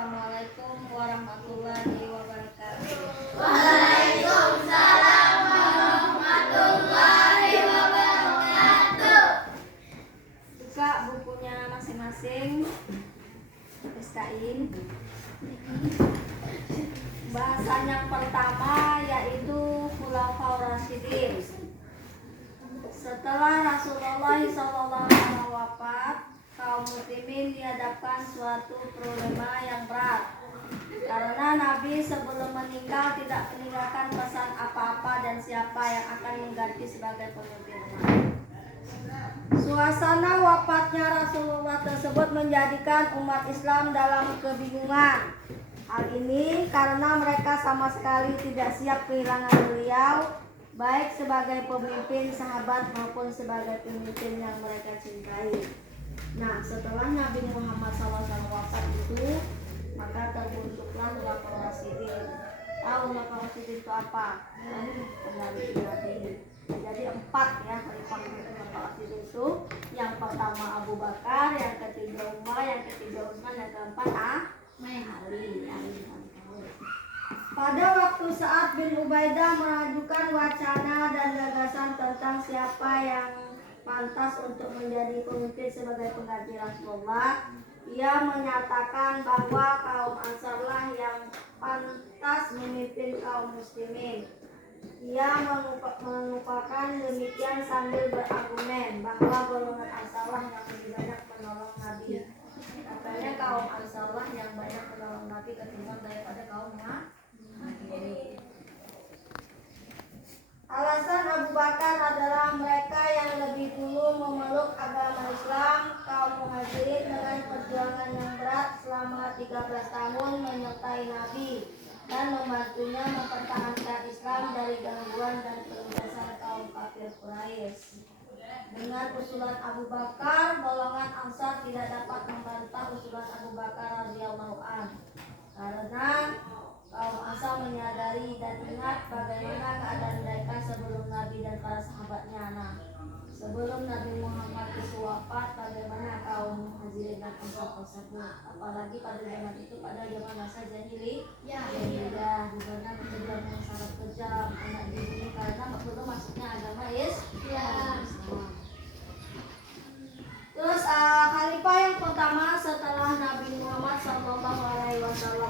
Assalamualaikum warahmatullahi wabarakatuh. Waalaikumsalam warahmatullahi wabarakatuh. Buka bukunya masing-masing. Bukain. Bahasan yang pertama yaitu Khulafaur Rasyidin. Setelah Rasulullah SAW wafat, kaum muslimin dihadapkan suatu problema yang berat. Karena Nabi sebelum meninggal tidak meninggalkan pesan apa-apa dan siapa yang akan mengganti sebagai pemimpin umat. Suasana wafatnya Rasulullah tersebut menjadikan umat Islam dalam kebingungan. Hal ini karena mereka sama sekali tidak siap kehilangan beliau, baik sebagai pemimpin sahabat maupun sebagai pemimpin yang mereka cintai. Nah, setelah Nabi Muhammad SAW wafat itu, maka terbentuklah Khulafaur Rasyidin. Tahu Khulafaur Rasyidin itu apa? Pengganti Nabi. Jadi 4 ya khalifah Khulafaur Rasyidin itu. Yang pertama Abu Bakar, yang ketiga Umar, yang ketiga Utsman, yang keempat Ali. Pada waktu Sa'ad bin Ubaidah mengajukan wacana dan gagasan tentang siapa yang pantas untuk menjadi pemimpin sebagai pengganti Rasulullah, ia menyatakan bahwa kaum Ansarlah yang pantas memimpin kaum muslimin. Ia mengupakan demikian sambil berargumen bahwa golongan Ansarlah yang lebih banyak menolong Nabi. Katanya kaum Ansarlah yang banyak menolong Nabi ketimbang daripada kaum Nabi. Alasan Abu Bakar adalah mereka yang lebih dulu memeluk agama Islam. Kaum Muhajirin dengan perjuangan yang berat selama 13 tahun menyertai Nabi dan membantunya mempertahankan Islam dari gangguan dan penindasan kaum kafir Quraisy. Dengan usulan Abu Bakar, golongan Ansar tidak dapat membantah usulan Abu Bakar radhiyallahu anhu. Karena kaum Ansar menyadari dan ingat bagaimana keadaan mereka sebelum Nabi dan para sahabatnya. Nah, sebelum Nabi Muhammad itu wafat, bagaimana kaum Muhajirin dan Ansar tersebut? Apalagi pada zaman itu, pada zaman masa jahiliyah, di mana kejadian yang sangat kejam, anak dibunuh karena belum masuknya agama Islam. Terus khalifah yang pertama setelah Nabi Muhammad SAW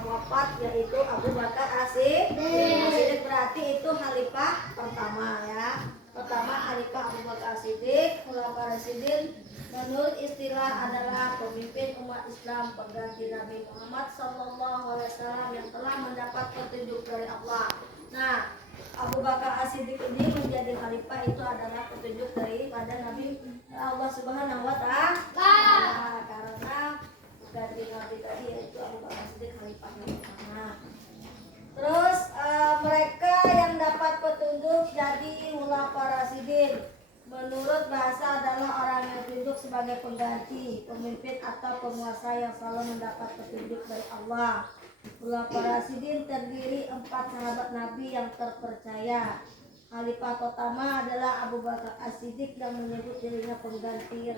wafat yaitu Abu Bakar As-Siddiq. Berarti itu khalifah pertama ya. Pertama khalifah Abu Bakar As-Siddiq. Khulafaur Rasyidin menurut istilah adalah pemimpin umat Islam pengganti Nabi Muhammad SAW yang telah mendapat petunjuk dari Allah. Nah, Abu Bakar As-Siddiq ini menjadi khalifah itu adalah petunjuk daripada Nabi Allah Subhanahu wa Ta'ala. Karena ganti Nabi tadi yaitu Abu Bakar As-Siddiq khalifah yang pertama. Terus mereka yang dapat petunjuk jadi Khulafaur Rasyidin. Menurut bahasa adalah orang yang ditunjuk sebagai pengganti, pemimpin atau penguasa yang selalu mendapat petunjuk dari Allah. Khulafaur Rasyidin terdiri 4 sahabat Nabi yang terpercaya. Khalifah pertama adalah Abu Bakar As-Siddiq yang menyebut dirinya pengganti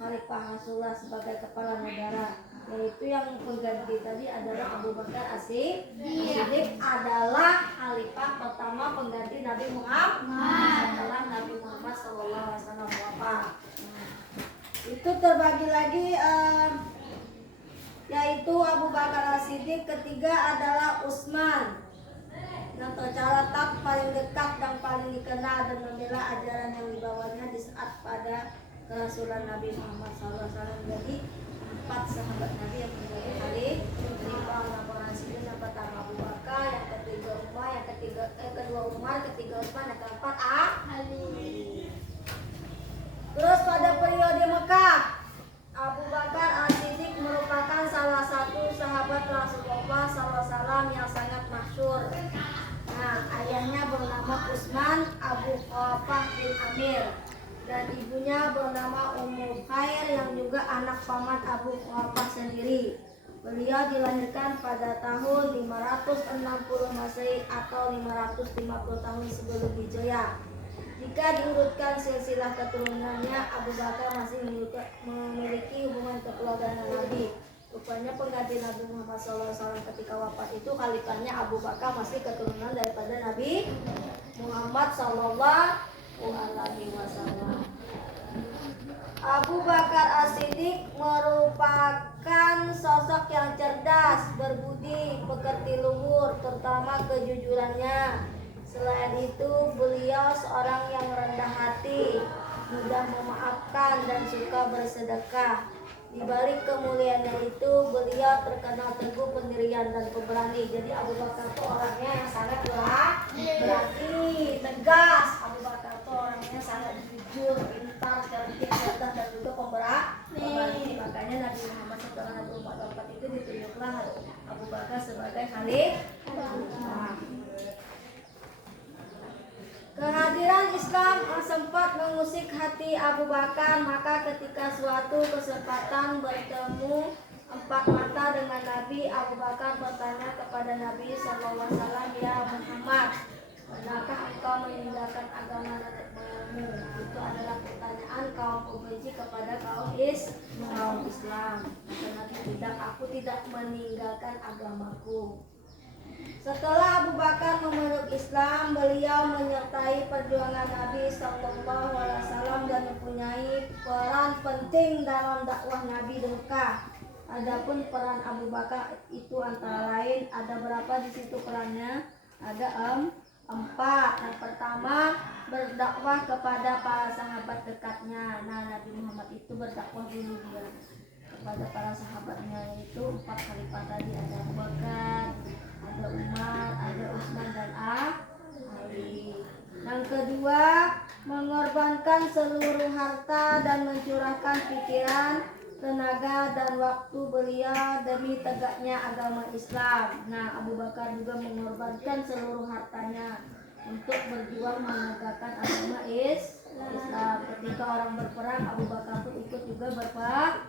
Khalifah Rasulullah sebagai kepala negara. Yaitu yang pengganti tadi adalah Abu Bakar As-Siddiq adalah Khalifah pertama pengganti Nabi Muhammad setelah Nabi Muhammad SAW wafat. Itu terbagi lagi yaitu Abu Bakar As-Siddiq. Ketiga adalah Utsman yang tercatat paling dekat dan paling dikenal dan membela ajaran yang dibawanya di saat pada kerasulan Nabi Muhammad SAW. Jadi 4 sahabat Nabi yang menjadi khalifah Khulafaur Rasyidin. Yang pertama Abu Bakar, yang ketiga Umar, yang kedua Umar, ketiga Utsman, yang keempat Ali. Terus pada periode Mekah, Abu Bakar As-Siddiq merupakan salah satu sahabat Rasulullah SAW yang sangat masyhur. Nah, ayahnya bernama Utsman Abu Quhafah bin Amir dan ibunya bernama Ummu Khair yang juga anak paman Abu Quhafah sendiri. Beliau dilahirkan pada tahun 560 Masehi atau 550 tahun sebelum Hijriah. Jika diurutkan silsilah keturunannya, Abu Bakar masih memiliki hubungan kekeluargaan Nabi. Rupanya pengganti Nabi Muhammad SAW ketika wafat itu khalifahnya Abu Bakar, masih keturunan daripada Nabi Muhammad SAW. Abu Bakar As-Siddiq merupakan sosok yang cerdas, berbudi, pekerti luhur, terutama kejujurannya. Selain itu, beliau seorang yang rendah hati, mudah memaafkan dan suka bersedekah. Di balik kemuliaannya itu, beliau terkenal teguh pendirian dan pemberani. Jadi Abu Bakar itu orangnya yang sangat berani, tegas. Abu Bakar itu orangnya sangat jujur, pintar, cerdas, dan juga pemberani. Makanya Nabi Muhammad setelah Nabi Muhammad wafat itu ditunjuklah Abu Bakar sebagai khalifah. Kehadiran Islam sempat mengusik hati Abu Bakar, maka ketika suatu kesempatan bertemu empat mata dengan Nabi, Abu Bakar bertanya kepada Nabi SAW, "Ya Muhammad, benarkah engkau meninggalkan agama nenek moyangmu?" Itu adalah pertanyaan kaum pembenci kepada kaum Islam. Kata Nabi, "Tidak, aku tidak meninggalkan agamaku." Setelah Abu Bakar memeluk Islam, beliau menyertai perjuangan Nabi SAW dan mempunyai peran penting dalam dakwah Nabi di Mekah. Adapun peran Abu Bakar itu antara lain ada berapa di situ perannya? Ada 4. Yang pertama, berdakwah kepada para sahabat dekatnya. Nah, Nabi Muhammad itu berdakwah dulu dia kepada para sahabatnya, yaitu 4 khalifah tadi, ada Abu Bakar, ada Umar, ada Utsman, dan Ali. Yang kedua, mengorbankan seluruh harta dan mencurahkan pikiran, tenaga, dan waktu beliau demi tegaknya agama Islam. Nah, Abu Bakar juga mengorbankan seluruh hartanya untuk berjuang menegakkan agama Islam. Ketika orang berperang, Abu Bakar pun ikut juga berperang.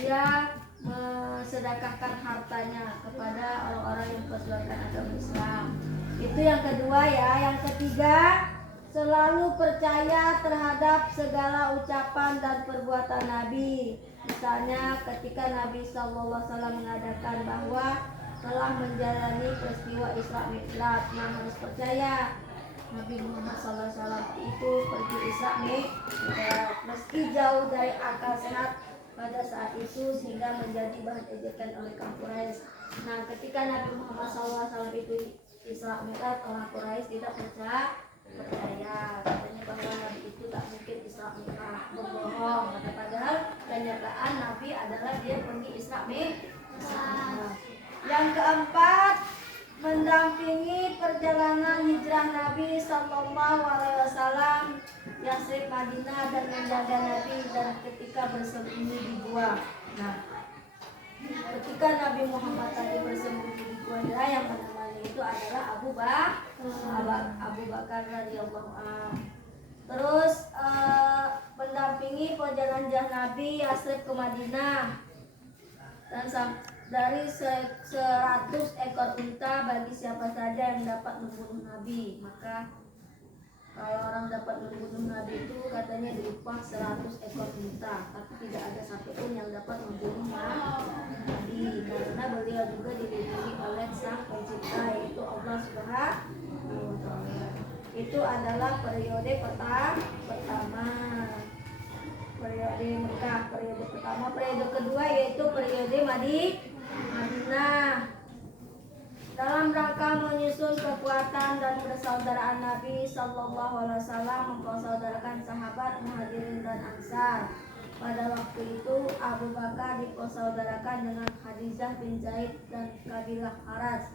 Dia mensedekahkan hartanya kepada orang-orang yang memperjuangkan agama Islam. Itu yang kedua ya. Yang ketiga, selalu percaya terhadap segala ucapan dan perbuatan Nabi. Misalnya ketika Nabi SAW mengadakan bahwa telah menjalani peristiwa Isra Mi'raj, nah harus percaya Nabi Muhammad SAW itu pergi Isra Mi'raj, meski jauh dari akal sehat pada saat itu sehingga menjadi bahan ejekan oleh kaum Quraisy. Nah, ketika Nabi Muhammad SAW itu Isra Mi'raj, orang Quraisy tidak percaya, katanya bahwa Nabi itu tak mungkin Isra Mi'raj, berbohong. Padahal kenyataan Nabi adalah dia pergi Isra Mi'raj. Yang keempat, mendampingi perjalanan hijrah Nabi SAW Yasrib Madinah dan menjaga Nabi dan ketika bersembunyi di gua. Nah, ketika Nabi Muhammad tadi bersembunyi di gua Hira, yang menemani itu adalah Abu Bakar radhiyallahu anhu. Terus mendampingi perjalanan Nabi Yasrib ke Madinah dan dari 100 ekor unta bagi siapa saja yang dapat membunuh Nabi. Maka kalau orang dapat membunuh Nabi itu katanya diupah 100 ekor unta, tapi tidak ada satupun yang dapat membunuh Nabi karena beliau juga dilindungi oleh Sang Pencipta, yaitu Allah Subhanahu wa Ta'ala. Itu adalah periode pertama. Periode Mekah, periode pertama. Periode kedua yaitu periode Madinah. Dalam rangka menyusun kekuatan dan persaudaraan Nabi Sallallahu Alaihi Wasallam mempersaudarakan sahabat Muhajirin dan Ansar. Pada waktu itu Abu Bakar dipersaudarakan dengan Khadijah bin Zaid dan kabilah Kharas.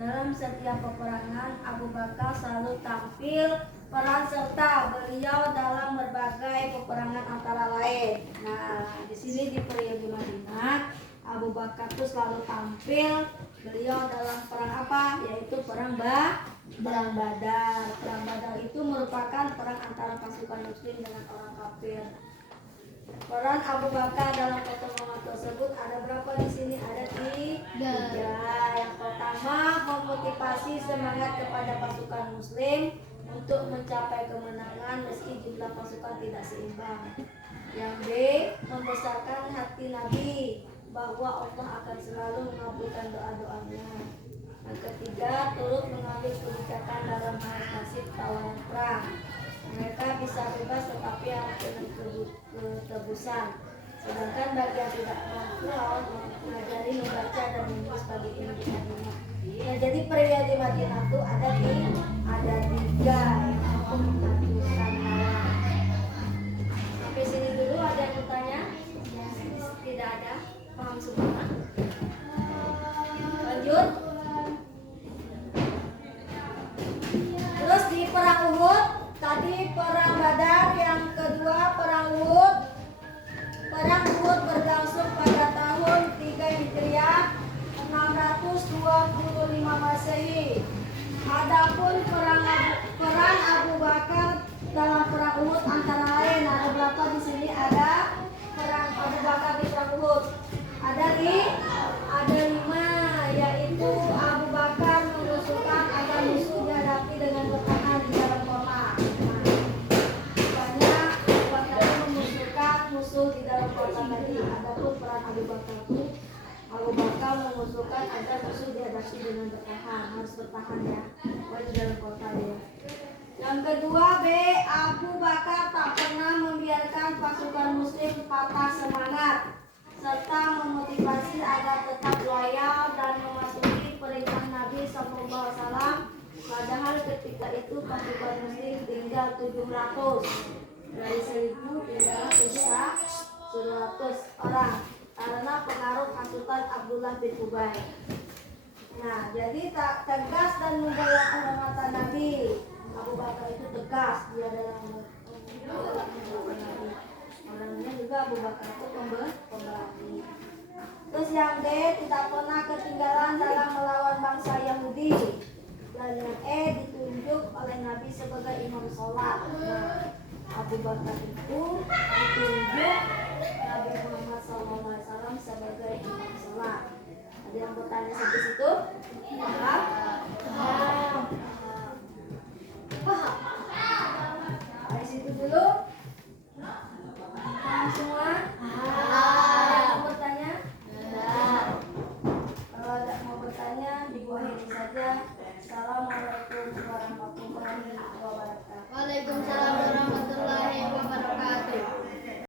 Dalam setiap peperangan Abu Bakar selalu tampil peran serta beliau dalam berbagai peperangan antara lain. Nah, di sini di periode Madinah Abu Bakar itu selalu tampil beliau dalam perang apa? Yaitu perang Badar. Perang Badar itu merupakan perang antara pasukan muslim dengan orang kafir. Peran Abu Bakar dalam pertemuan tersebut ada berapa di sini? Ada 3. Yang pertama, memotivasi semangat kepada pasukan muslim untuk mencapai kemenangan meski jumlah pasukan tidak seimbang. Yang B, membesarkan hati Nabi bahwa Allah akan selalu mengabulkan doa-doanya. Yang ketiga, turut mengambil kebijakan dalam hal nasib tawanan perang. Mereka bisa bebas tetapi harus dengan ketebusan. Sedangkan bagi yang tidak mampu harus mengajari membaca dan menulis bagi ilmu agama. Nah, jadi pria di Madinah itu ada tiga yang mampu menghancurkan lawan. Sampai sini dulu, ada yang bertanya? Tidak ada. Paham semua? Lanjut. Terus di perang Uhud, tadi perang Badar, yang kedua perang Uhud. Perang Uhud berlangsung pada tahun 3 Hijriah 625 Masehi. Adapun perang Abu Bakar dalam perang Uhud antara lain ada berapa di sini? Ada perang Abu Bakar di perang Uhud. Ada 5, yaitu Abu Bakar mengusulkan agar musuh dihadapi dengan bertahan di dalam kota. Banyak Abu Bakar mengusulkan musuh di dalam kota tadi. Adapun perang Abu Bakar mengusulkan agar musuh dihadapi dengan bertahan, harus bertahan ya, di dalam kota ya. Yang kedua B, Abu Bakar tak pernah membiarkan pasukan muslim patah semangat serta memotivasi agar tetap loyal dan mematuhi perintah Nabi SAW. Padahal ketika itu pasukan muslim tinggal 700, dari 1.000 tinggal 700 orang karena pengaruh hasutan Abdullah bin Ubay. Nah, jadi tak tegas dan membela kehormatan Nabi. Abu Bakar itu tegas dia dalam Nabi. Orangnya juga Abu Bakar itu pemberani. Terus yang D, tidak pernah ketinggalan dalam melawan bangsa Yahudi. Dan yang E, ditunjuk oleh Nabi sebagai imam sholat. Nah, Abu Bakar itu ditunjuk Nabi Muhammad SAW sebagai imam sholat. Ada yang bertanya sampai situ?